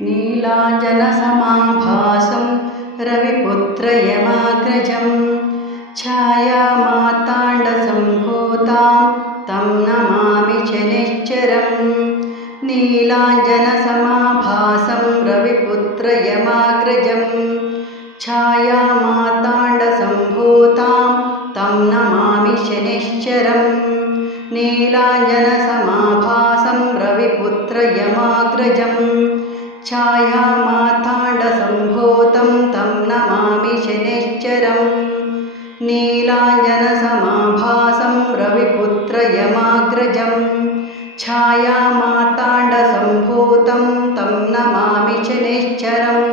नीलाञ्जनसमाभासं रविपुत्रयमाग्रजं छायामार्ताण्डसम्भूतां तं नमामि शनैश्चरम्। नीलाञ्जनसमाभासं रविपुत्रयमाग्रजं छायामार्ताण्डसम्भूतां तं नमामि शनैश्चरम्। नीलाञ्जनसमाभासं रविपुत्रयमाग्रजं छायामार्ताण्डसम्भूतं तं नमामि शनैश्चरम्। नीलाञ्जनसमाभासं रविपुत्रयमाग्रजं छायामार्ताण्डसम्भूतं तं नमामि शनैश्चरम्।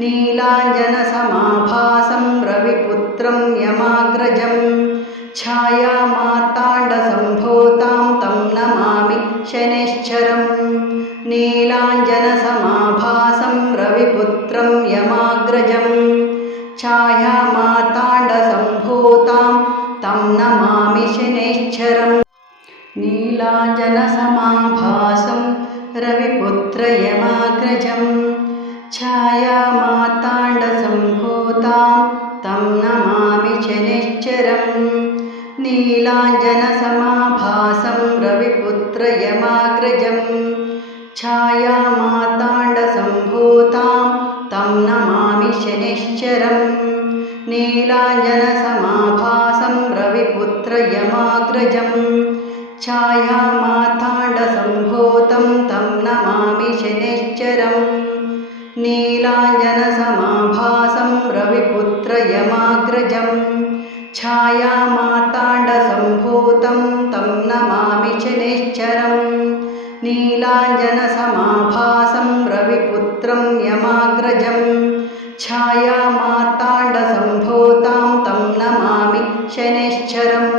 नीलाञ्जनसमाभासं रविपुत्रं यमाग्रजं छायामार्ताण्डसम्भूतां तं नमामि शनैश्चरम्। नीलाञ्जनसमाभासं रविपुत्रं यमाग्रजं छायामार्ताण्डसम्भूतां तं नमामि शनैश्चरम्। नीलाञ्जनसमाभासं रविपुत्रयमाग्रजं छायामार्ताण्डसम्भूतां तं नमामि शनैश्चरम्। नीलाञ्जनसमाभासं रविपुत्रयमाग्रजं छायामार्ताण्डसम्भूतां तं नमामि शनैश्चरम्। नीलाञ्जनसमाभासं रविपुत्रयमाग्रजं छायामार्ताण्डसम्भूतं तं नमामि शनैश्चरम्। नीलाञ्जनसमाभासं रविपुत्रयमाग्रजं छायामार्ताण्डसम्भूतं तं नमामि शनैश्चरम्। नीलाञ्जनसमाभासं रविपुत्रं यमाग्रजं छायामार्ताण्डसम्भूतां तं नमामि शनैश्चरम्।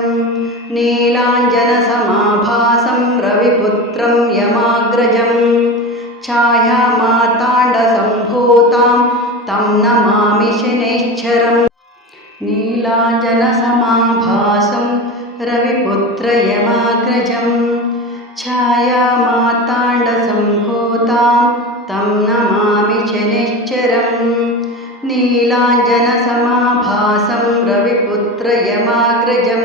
नीलाञ्जनसमाभासं रविपुत्रं यमाग्रजं छायामार्ताण्डसम्भूतां तं नमामि शनैश्चरम्। नीलाञ्जनसमाभासं रविपुत्रयमाग्रजं छायामार्ताण्डसम्भूतां तं नमामि शनैश्चरम्। नीलाञ्जनसमाभासं रविपुत्रयमाग्रजं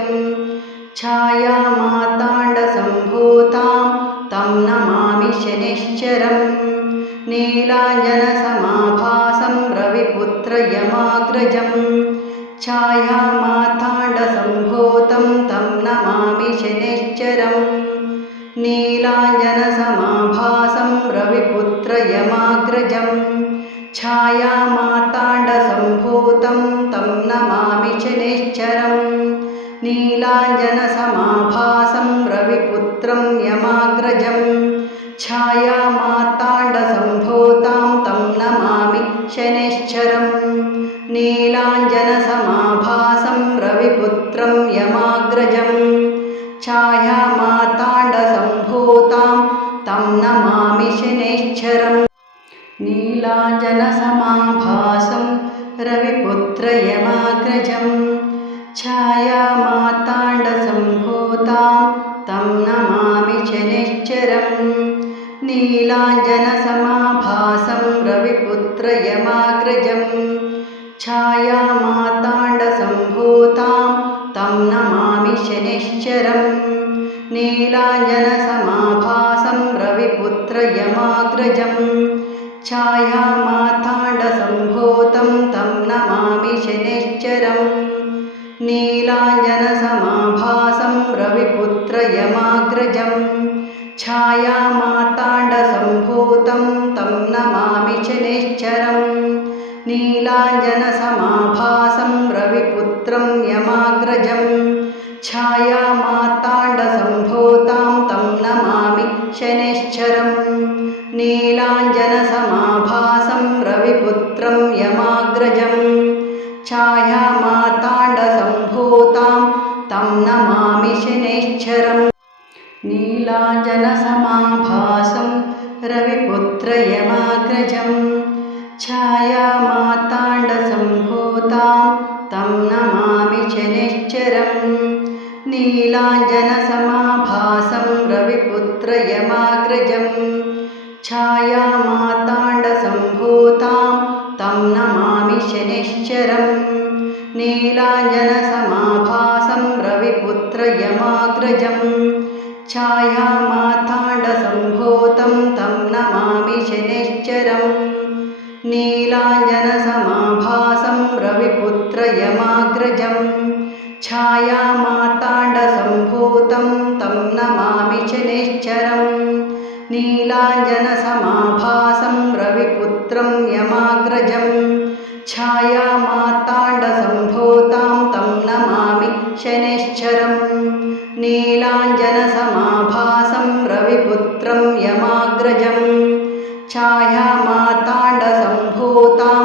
छायामार्ताण्डसम्भूतां तं नमामि शनैश्चरम्। नीलाञ्जनसमाभासं रविपुत्रयमाग्रजं छायामार्ताण्डसम्भूतं तं नमामि शनैश्चरम्। नीलाञ्जनसमाभासं रविपुत्रयमाग्रजं छायामार्ताण्डसम्भूतं तं नमामि शनैश्चरम्। नीलाञ्जनसमाभासं रविपुत्रं यमाग्रजं छायामार्ताण्डसम्भूतां तं नमामि शनैश्चरम्। नीलाञ्जनसमाभासं रविपुत्रं यमाग्रजं छायामार्ताण्डसम्भूतां तं नमामि शनैश्चरम्। नीलाञ्जनसमाभासं रविपुत्रयमाग्रजं छायामार्ताण्डसम्भूतां तं नमामि शनैश्चरम्। नीलाञ्जनसमाभासं रविपुत्रयमाग्रजं छायामार्ताण्डसम्भूतां तं नमामि शनैश्चरम्। नीलाञ्जनसमाभासं रविपुत्रयमाग्रजं छायामार्ताण्डसम्भूतं तं नमामि शनैश्चरम्। नीलाञ्जनसमाभासं रविपुत्रयमाग्रजं छायामार्ताण्डसम्भूतं तं नमामि शनैश्चरम्। नीलाञ्जनसमाभासं रविपुत्रं यमाग्रजं छायामार्ताण्डसम्भूतां तं नमामि शनैश्चरम्। नीलाञ्जनसमाभासं रविपुत्रं यमाग्रजं छायामार्ताण्डसम्भूतां तं नमामि शनैश्चरम्। नीलाञ्जनसमाभासं रविपुत्रयमाग्रजं छायामार्ताण्डसम्भूतां तं नमामि शनैश्चरम्। नीलाञ्जनसमाभासं रविपुत्रयमाग्रजं छायामार्ताण्ड शनैश्चरम् नीलाञ्जनसमाभासं रविपुत्रयमाग्रजं छायामार्ताण्डसम्भूतं तं नमामि शनैश्चरम् नीलाञ्जनसमाभासं रविपुत्रयमाग्रजं छायामार्ताण्डसम्भूतं तं नमामि शनैश्चरम् नीलाञ्जनसमाभासं रविपुत्रं यमाग्रजं छायामार्ताण्डसम्भूतां तं नमामि शनैश्चरम् नीलाञ्जनसमाभासं रविपुत्रं यमाग्रजं छायामार्ताण्डसम्भूतां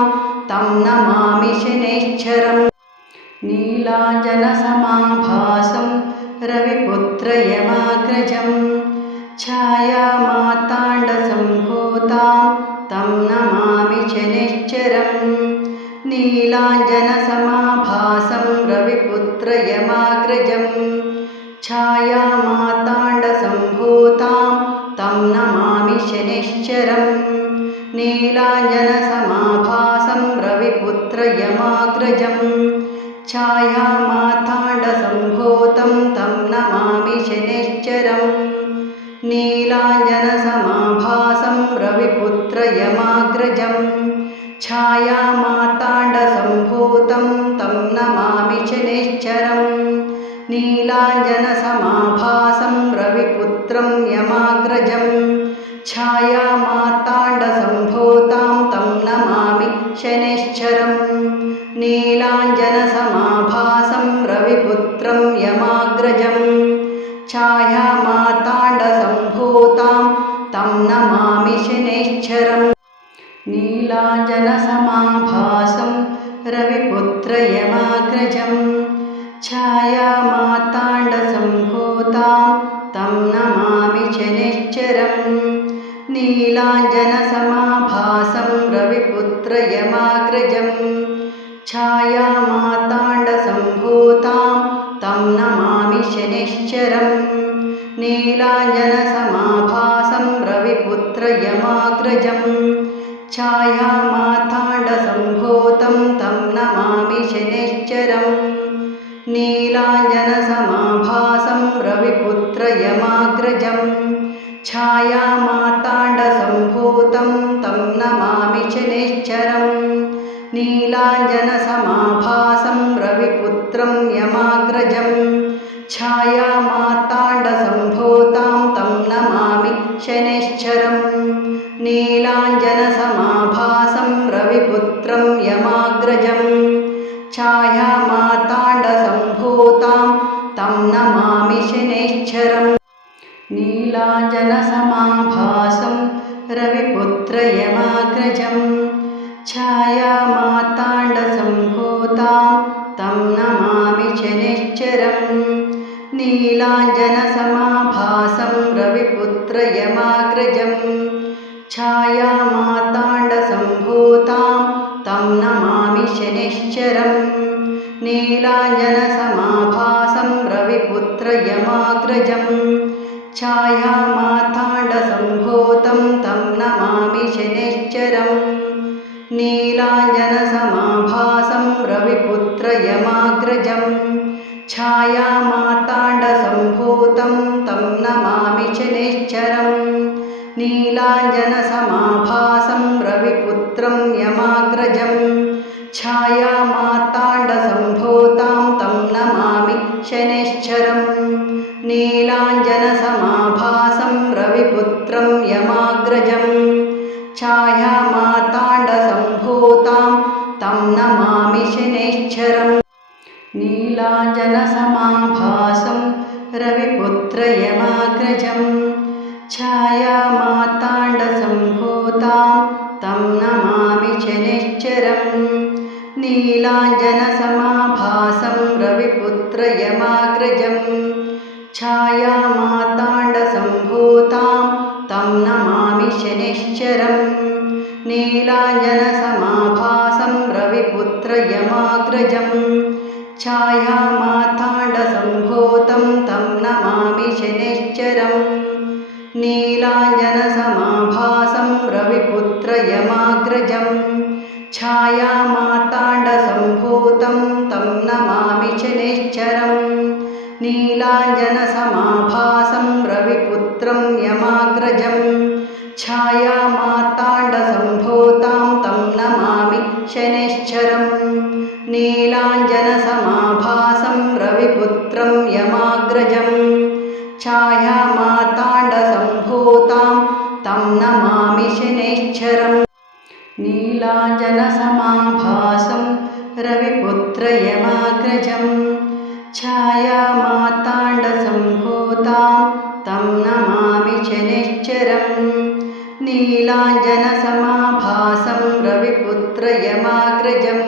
तं नमामि शनैश्चरम् नीलाञ्जनसमाभासं रविपुत्रयमाग्रजं छायामार्ताण्डसम्भूतां तं नमामि शनैश्चरम् नीलाञ्जनसमाभासं रविपुत्रयमाग्रजं छायामार्ताण्डसम्भूतां तं नमामि शनैश्चरम् नीलाञ्जनसमाभासं रविपुत्रयमाग्रजं छायामार्ताण्डसम्भूतं तं नमामि शनैश्चरम् नीलाञ्जनसमाभासं रविपुत्रयमाग्रजं छायामार्ताण्डसम्भूतं तं नमामि शनैश्चरम् नीलाञ्जनसमाभासं रविपुत्रं यमाग्रजं छायामार्ताण्डसम्भूतां तं नमामि शनैश्चरम् नीलाञ्जनसमाभासं रविपुत्रं यमाग्रजं छायामार्ताण्डसम्भूतां तं नमामि शनैश्चरम् नीलाञ्जनसमाभासं रविपुत्रयमाग्रजं छायामार्ताण्डसम्भूतां तं नमामि शनैश्चरम् नीलाञ्जनसमाभासं रविपुत्रयमाग्रजं छायामार्ताण्डसम्भूतां तं नमामि शनैश्चरम् नीलाञ्जनसमाभासं रविपुत्रयमाग्रजं छायामार्ताण्डसम्भूतं तं नमामि शनैश्चरम् नीलाञ्जनसमाभासं रविपुत्रयमाग्रजं छायामार्ताण्डसम्भूतं तं नमामि शनैश्चरम् नीलाञ्जनसमाभासं रविपुत्रं यमाग्रजं छायामार्ताण्डसम्भूतां तं नमामि शनैश्चरम् नीलाञ्जनसमाभासं रविपुत्रं यमाग्रजं छायामार्ताण्डसम्भूतां तं नमामि शनैश्चरम् नीलाञ्जनसमाभासं रविपुत्रयमाग्रजं छायामार्ताण्डसम्भूतां तं नमामि शनैश्चरम् नीलाञ्जनसमाभासं रविपुत्रयमाग्रजं छायामार्ताण्डसम्भूतां तं नमामि शनैश्चरम् नीलाञ्जनसमाभासं रविपुत्रयमाग्रजं छायामार्ताण्डसम्भूतं तं नमामि शनैश्चरम् नीलाञ्जनसमाभासं रविपुत्रयमाग्रजं छायामार्ताण्डसम्भूतं तं नमामि शनैश्चरम् नीलाञ्जनसमाभासं रविपुत्रं यमाग्रजं छायामार्ताण्डसम्भूतां तं नमामि शनैश्चरम् नीलाञ्जनसमाभासं रविपुत्रं यमाग्रजं छायामार्ताण्डसम्भूतां तं नमामि शनैश्चरम् नीलाञ्जनसमाभासं रविपुत्रयमाग्रजं छायामार्ताण्डसम्भूतां तं नमामि शनैश्चरम् नीलाञ्जनसमाभासं रविपुत्रयमाग्रजं छायामार्ताण्डसम्भूतां तं नमामि शनैश्चरम् नीलाञ्जनसमाभासं रविपुत्रयमाग्रजं छायामार्ताण्डसम्भूतं तं नमामि शनैश्चरम् नीलाञ्जनसमाभासं रविपुत्रयमाग्रजं छायामार्ताण्डसम्भूतां शनैश्चरम् नीलाञ्जनसमाभासं रविपुत्रं यमाग्रजम् छायामार्ताण्डसम्भूतां तं नमामि शनैश्चरम् नीलाञ्जनसमाभासं रविपुत्रं यमाग्रजम् छायामार्ताण्डसम्भूतां तं नमामि शनैश्चरम् नीलाञ्जनसमाभासं रविपुत्रयमाग्रजम् छायामार्ताण्डसम्भूतां तं नमामि शनैश्चरम् नीलाञ्जनसमाभासं रविपुत्रयमाग्रजम्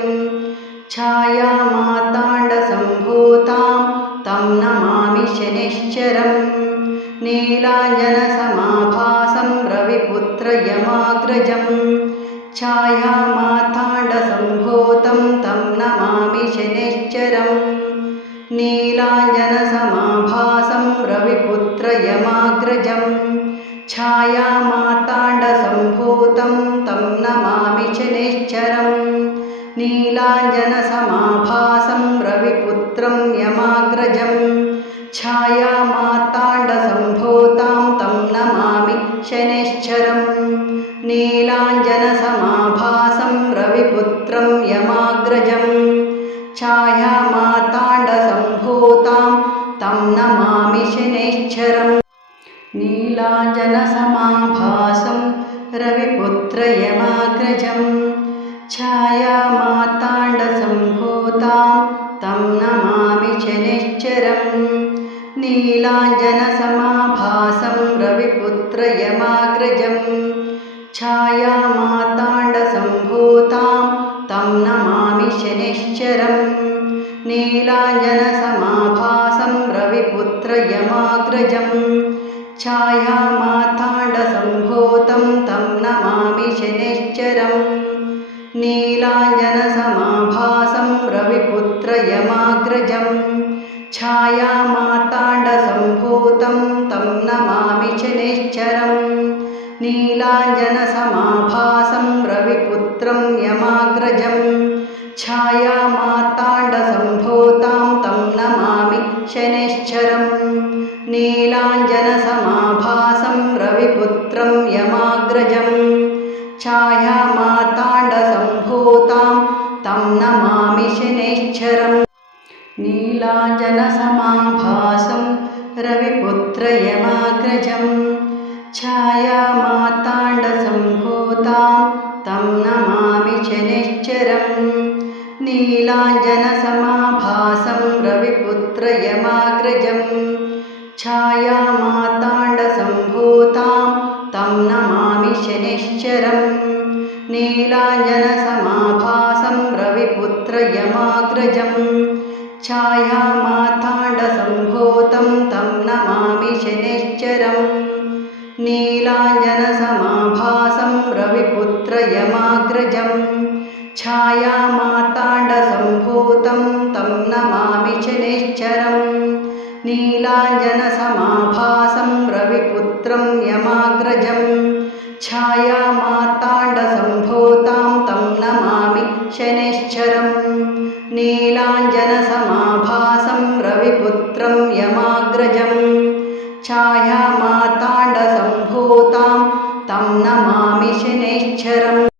छायामार्ताण्डसम्भूतां तं नमामि शनैश्चरम् नीलाञ्जनसमाभासं रविपुत्रयमाग्रजम् छायामार्ताण्डसम्भूतं तं नमामि शनैश्चरम् नीलाञ्जनसमाभासं रविपुत्रयमाग्रजम् छायामार्ताण्डसम्भूतं तं नमामि शनैश्चरम् नीलाञ्जनसमाभासं रविपुत्रं यमाग्रजम् छायामार्ताण्डसम्भूतां तं नमामि शनैश्चरम् नीलाञ्जनसमाभासं रविपुत्रं यमाग्रजम् छायामार्ताण्डसम्भूतां तं नमामि शनैश्चरम् नीलाञ्जनसमाभासं रविपुत्रयमाग्रजम् छायामार्ताण्डसम्भूतां तं नमामि शनैश्चरम् नीलाञ्जनसमाभासं रविपुत्रयमाग्रजम् छायामार्ताण्डसम्भूतां तं नमामि शनैश्चरम् नीलाञ्जनसमाभासं रविपुत्रयमाग्रजम् छायामार्ताण्डसम्भूतं तं नमामि शनैश्चरम् नीलाञ्जनसमाभासं रविपुत्रयमाग्रजम् छायामार्ताण्डसम्भूतं तं नमामि शनैश्चरम् नीलाञ्जनसमाभासं रविपुत्रं यमाग्रजम् छायामार्ताण्डसम्भूतां तं नमामि शनैश्चरम् नीलाञ्जनसमाभासं रविपुत्रं यमाग्रजम् छायामार्ताण्डसम्भूतां तं नमामि शनैश्चरम् नीलाञ्जनसमाभासं रविपुत्रयमाग्रजम् छायामार्ताण्डसम्भूतां तं नमामि शनैश्चरम् नीलाञ्जनसमाभासं रविपुत्रयमाग्रजम् छायामार्ताण्डसम्भूतां तं नमामि शनैश्चरम् नीलाञ्जनसमाभासं रविपुत्रयमाग्रजम् छायामार्ताण्डसम्भूतं तं नमामि शनैश्चरम् नीलाञ्जनसमाभासं रविपुत्रयमाग्रजम् छायामार्ताण्डसम्भूतं तं नमामि शनैश्चरम् नीलाञ्जनसमाभासं रविपुत्रं यमाग्रजम् छायामार्ताण्डसम्भूतां तं नमामि शनैश्चरम् नीलाञ्जनसमाभासं रविपुत्रं यमाग्रजम् छायामार्ताण्डसम्भूतां तं नमामि शनैश्चरम्